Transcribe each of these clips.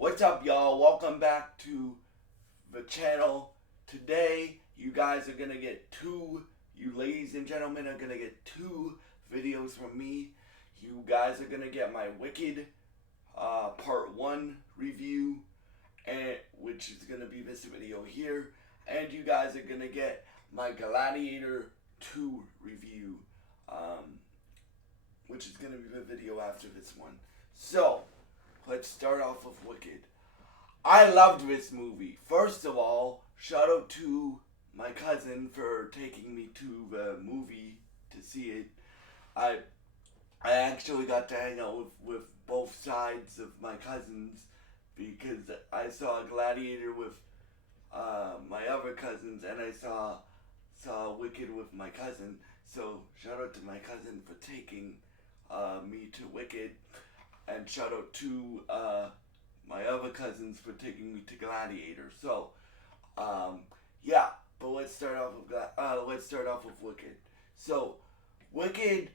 What's up, y'all? Welcome back to the channel. Today, you guys are gonna get you ladies and gentlemen are gonna get two videos from me. You guys are gonna get my Wicked Part 1 review, and which is gonna be this video here. And you guys are gonna get my Gladiator 2 review, which is gonna be the video after this one. So, let's start off with Wicked. I loved this movie. First of all, shout out to my cousin for taking me to the movie to see it. I I actually got to hang out with both sides of my cousins because I saw Gladiator with my other cousins, and I saw Wicked with my cousin. So shout out to my cousin for taking me to Wicked, and shout out to my other cousins for taking me to Gladiator. So, yeah, but let's start off with Wicked. So, Wicked,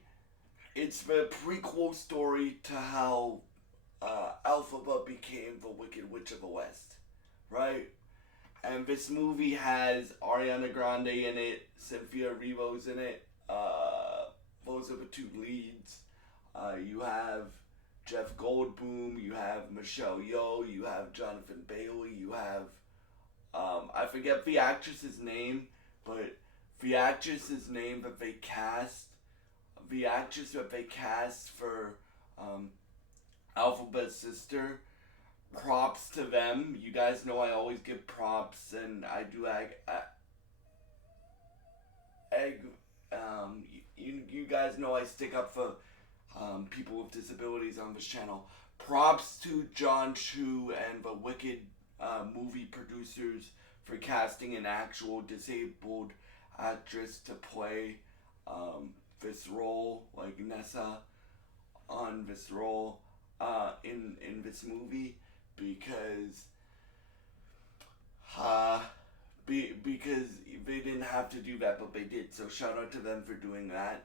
it's the prequel story to how Elphaba became the Wicked Witch of the West, right? And this movie has Ariana Grande in it, Cynthia Erivo's in it. Those are the two leads. You have Jeff Goldblum, you have Michelle Yeoh, you have Jonathan Bailey, you have I forget the actress's name, but the actress's name that they cast, the actress that they cast for Elphaba's sister. Props to them. You guys know I always give props, and I do you guys know I stick up for people with disabilities on this channel. Props to John Chu and the Wicked movie producers for casting an actual disabled actress to play this role, like Nessa, on this role in this movie, because because they didn't have to do that, but they did. So shout out to them for doing that.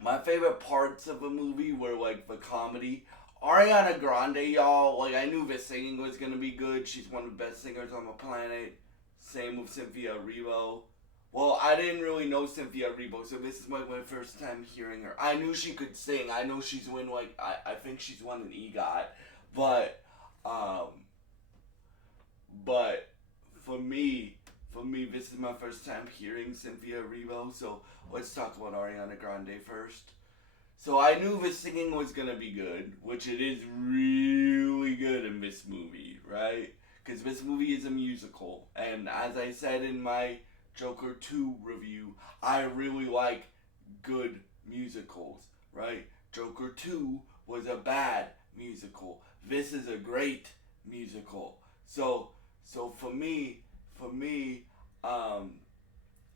My favorite parts of the movie were like the comedy. Ariana Grande, y'all, like I knew the singing was gonna be good. She's one of the best singers on the planet. Same with Cynthia Erivo. Well, I didn't really know Cynthia Erivo, so this is like my first time hearing her. I knew she could sing. I know she's won like I think she's won an EGOT, but but for me, this is my first time hearing Cynthia Erivo. So let's talk about Ariana Grande first. So I knew the singing was gonna be good, which it is really good in this movie, right? Because this movie is a musical, and as I said in my Joker 2 review, I really like good musicals, right? Joker 2 was a bad musical. This is a great musical. So for me,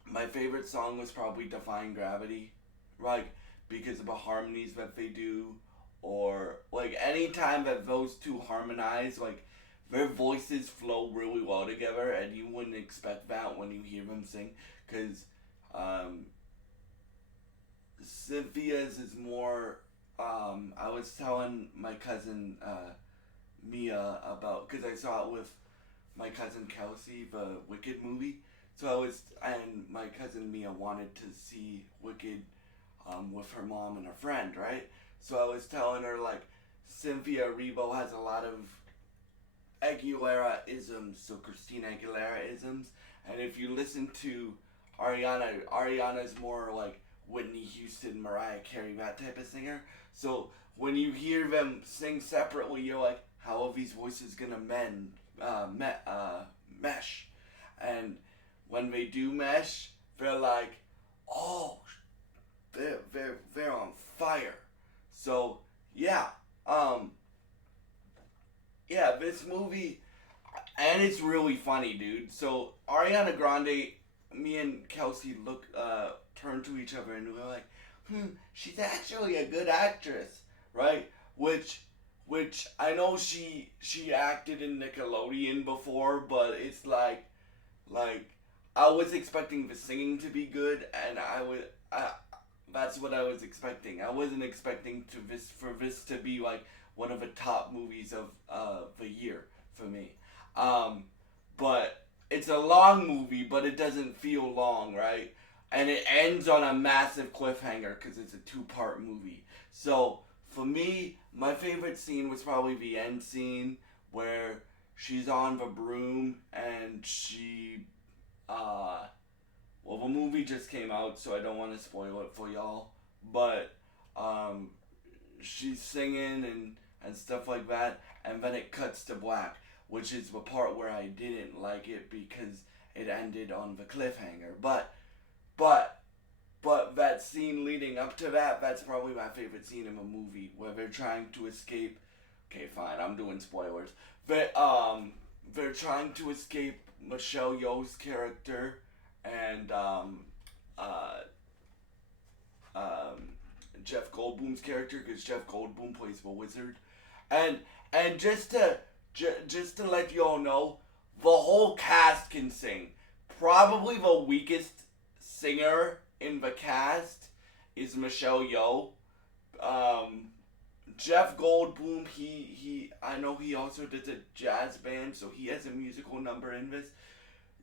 my favorite song was probably Defying Gravity, right? Because of the harmonies that they do, or like anytime that those two harmonize, like their voices flow really well together, and you wouldn't expect that when you hear them sing, because Cynthia's is more. I was telling my cousin Mia about, because I saw it with my cousin Kelsey, the Wicked movie. And my cousin Mia wanted to see Wicked with her mom and her friend, right? So I was telling her, like, Cynthia Erivo has a lot of Aguilera isms, so Christina Aguilera isms. And if you listen to Ariana's more like Whitney Houston, Mariah Carey, that type of singer. So when you hear them sing separately, you're like, how are these voices gonna mesh? And when they do mesh, they're like, oh, they're on fire. So yeah, this movie, and it's really funny, dude. So Ariana Grande, me and Kelsey turned to each other, and we were like, she's actually a good actress, right? Which I know she acted in Nickelodeon before, but it's like I was expecting the singing to be good, and that's what I was expecting. I wasn't expecting for this to be like one of the top movies of the year for me. Um, but it's a long movie, but it doesn't feel long, right? And it ends on a massive cliffhanger because it's a two-part movie. So for me, my favorite scene was probably the end scene where she's on the broom and uh, well, the movie just came out, so I don't want to spoil it for y'all. But um, she's singing and stuff like that, and then it cuts to black, which is the part where I didn't like it because it ended on the cliffhanger. But but that scene leading up to that, that's probably my favorite scene in the movie where they're trying to escape. Okay, fine, I'm doing spoilers. They're trying to escape Michelle Yeoh's character and uh, um, Jeff Goldblum's character, because Jeff Goldblum plays the wizard, and and just to let you all know, the whole cast can sing. Probably the weakest singer in the cast is Michelle Yeoh. Um, Jeff Goldblum, he I know he also did a jazz band, so he has a musical number in this.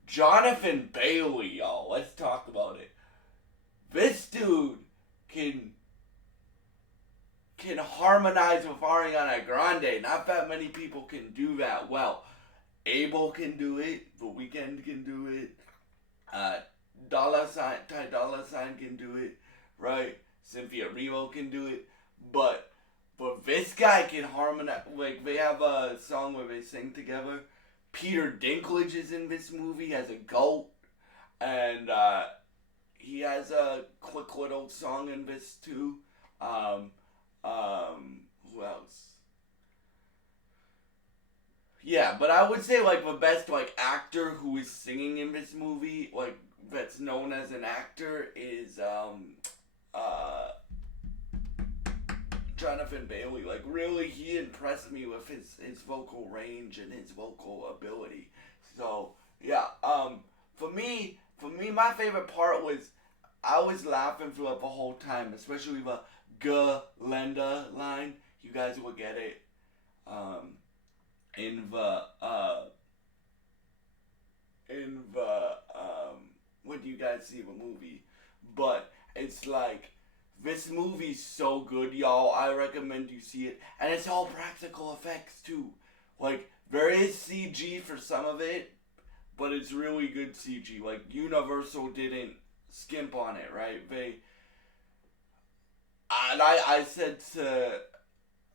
Jonathan Bailey, y'all, let's talk about it. This dude can can harmonize with Ariana Grande. Not that many people can do that well. Abel can do it. The Weeknd can do it. Uh, Ty Dolla Sign can do it, right? Cynthia Erivo can do it, but this guy can harmonize. Like they have a song where they sing together. Peter Dinklage is in this movie as a goat, and he has a quick little song in this too. Um, who else? Yeah, but I would say like the best like actor who is singing in this movie, like that's known as an actor, is uh Jonathan Bailey. Like really, he impressed me with his vocal range and his vocal ability. So yeah, my favorite part was I was laughing throughout the whole time, especially the Glenda line. You guys will get it. Um, in the when you guys see the movie, but it's like this movie's so good, y'all. I recommend you see it, and it's all practical effects too. Like there is CG for some of it, but it's really good CG. Like Universal didn't skimp on it, right?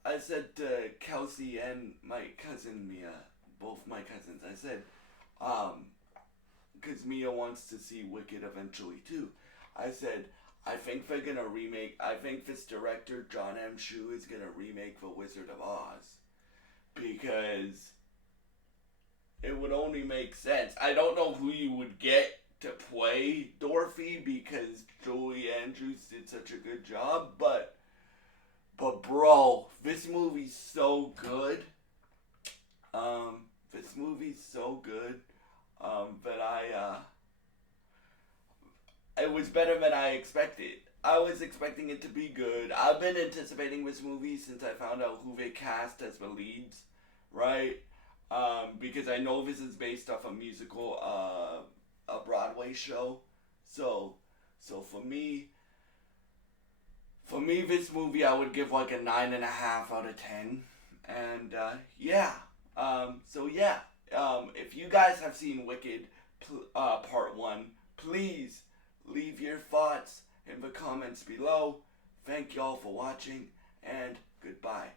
I said to Kelsey and my cousin Mia, both my cousins, I said, because Mia wants to see Wicked eventually too. I said, I think they're gonna remake. I think this director John M. Chu is gonna remake The Wizard of Oz because it would only make sense. I don't know who you would get to play Dorothy because Julie Andrews did such a good job, but bro, this movie's so good. This movie's so good. That it was better than I expected. I was expecting it to be good. I've been anticipating this movie since I found out who they cast as the leads, right? Because I know this is based off a musical, a Broadway show. So, so for me, this movie I would give like a 9.5 out of 10. And yeah, so yeah, if you guys have seen Wicked, Part 1, please leave your thoughts in the comments below. Thank y'all for watching, and goodbye.